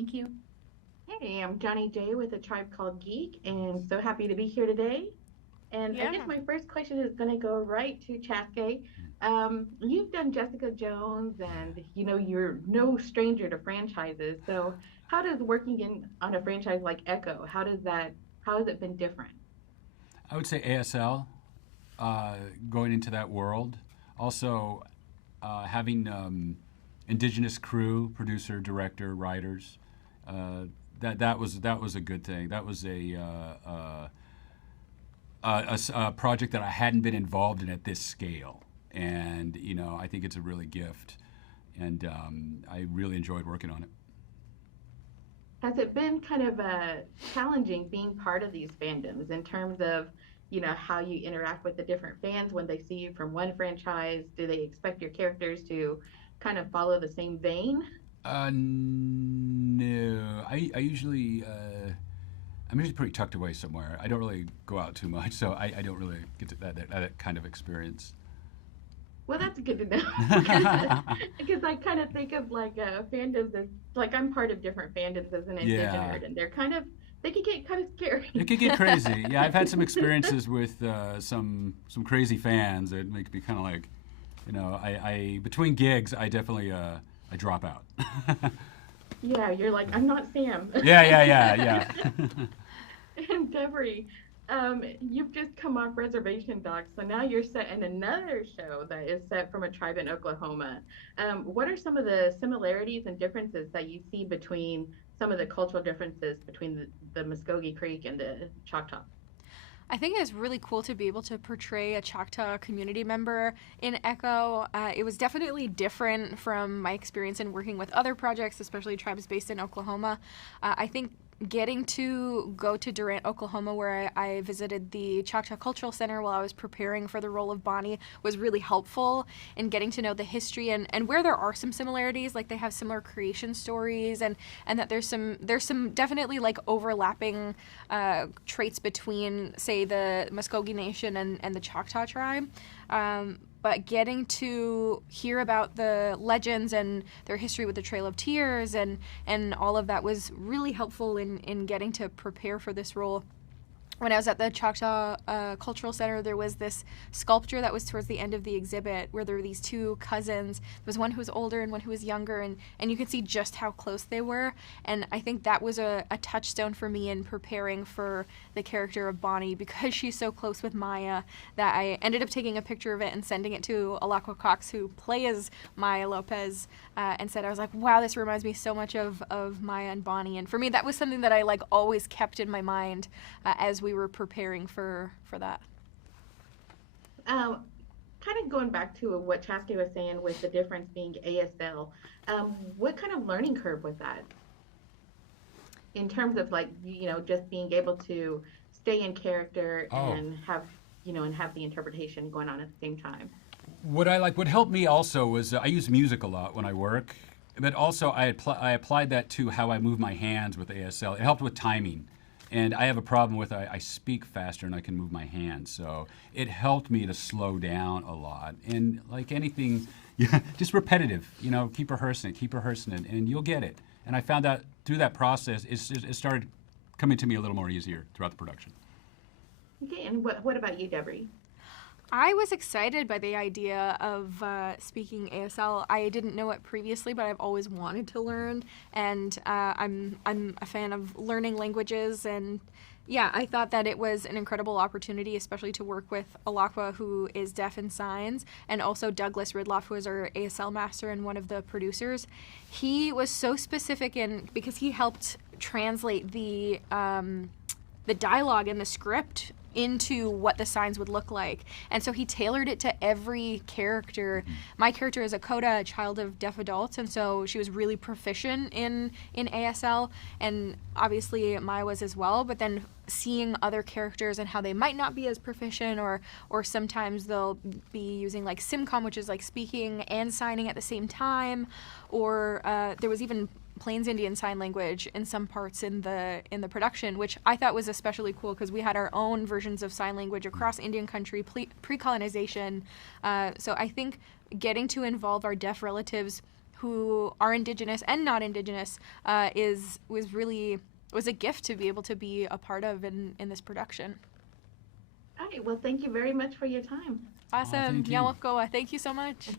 Thank you. Hey, I'm Johnnie Jae with a tribe called Geek, and so happy to be here today. And I guess Yeah. my first question is going to go right to Chaske. You've done Jessica Jones, and you're no stranger to franchises. So, how does working in on a franchise like Echo, how has it been different? I would say ASL, going into that world. Also, having indigenous crew, producer, director, writers. That was a good thing. That was a project that I hadn't been involved in at this scale, and I think it's a really gift, and I really enjoyed working on it. Has it been kind of challenging being part of these fandoms in terms of, how you interact with the different fans when they see you from one franchise? Do they expect your characters to kind of follow the same vein? No, I'm usually pretty tucked away somewhere. I don't really go out too much, so I don't really get to that kind of experience. Well, that's good to know because I kind of think of like fandoms as like I'm part of different fandoms as an Yeah, indigenous, and they can get kind of it scary. could get crazy. Yeah, I've had some experiences with some crazy fans that make me kind of like, I between gigs, I definitely I drop out. Yeah, you're like I'm not Sam. Yeah, yeah, yeah, yeah. And Devery, you've just come off Reservation Dogs, so now you're set in another show that is set from a tribe in Oklahoma. What are some of the similarities and differences that you see between some of the cultural differences between the Muskogee Creek and the Choctaw? I think it's really cool to be able to portray a Choctaw community member in Echo. It was definitely different from my experience in working with other projects, especially tribes based in Oklahoma. I think getting to go to Durant, Oklahoma, where I visited the Choctaw Cultural Center while I was preparing for the role of Bonnie, was really helpful in getting to know the history and where there are some similarities, like they have similar creation stories, and that there's some definitely like overlapping traits between, say, the Muskogee Nation and the Choctaw tribe. But getting to hear about the legends and their history with the Trail of Tears and all of that was really helpful in getting to prepare for this role. When I was at the Choctaw Cultural Center, there was this sculpture that was towards the end of the exhibit where there were these two cousins. There was one who was older and one who was younger, and you could see just how close they were. And I think that was a touchstone for me in preparing for the character of Bonnie because she's so close with Maya that I ended up taking a picture of it and sending it to Alakwa Cox, who plays Maya Lopez, and said, I was like, wow, this reminds me so much of Maya and Bonnie. And for me, that was something that I like always kept in my mind as we were preparing for that. Kind of going back to what Chaske was saying with the difference being ASL, what kind of learning curve was that in terms of like, just being able to stay in character Oh, and have the interpretation going on at the same time? what helped me also was I use music a lot when I work, but also I applied that to how I move my hands with ASL. It helped with timing. And I have a problem with I speak faster and I can move my hands. So it helped me to slow down a lot. And like anything, yeah, just repetitive, keep rehearsing it, and you'll get it. And I found out through that process, it started coming to me a little more easier throughout the production. Okay, and what about you, Debbie? I was excited by the idea of speaking ASL. I didn't know it previously, but I've always wanted to learn, and I'm a fan of learning languages. And yeah, I thought that it was an incredible opportunity, especially to work with Alakwa, who is deaf in signs, and also Douglas Ridloff, who is our ASL master and one of the producers. He was so specific in because he helped translate the dialogue and the script into what the signs would look like. And so he tailored it to every character. My character is a Coda, a child of deaf adults, and so she was really proficient in ASL, and obviously Maya was as well, but then seeing other characters and how they might not be as proficient, or sometimes they'll be using like SimCom, which is like speaking and signing at the same time, or there was even Plains Indian Sign Language in some parts in the production, which I thought was especially cool because we had our own versions of sign language across Indian country pre-colonization. So I think getting to involve our deaf relatives who are Indigenous and not Indigenous was a gift to be able to be a part of in this production. All right. Well, thank you very much for your time. Awesome. thank you. Yawakoa. Thank you so much.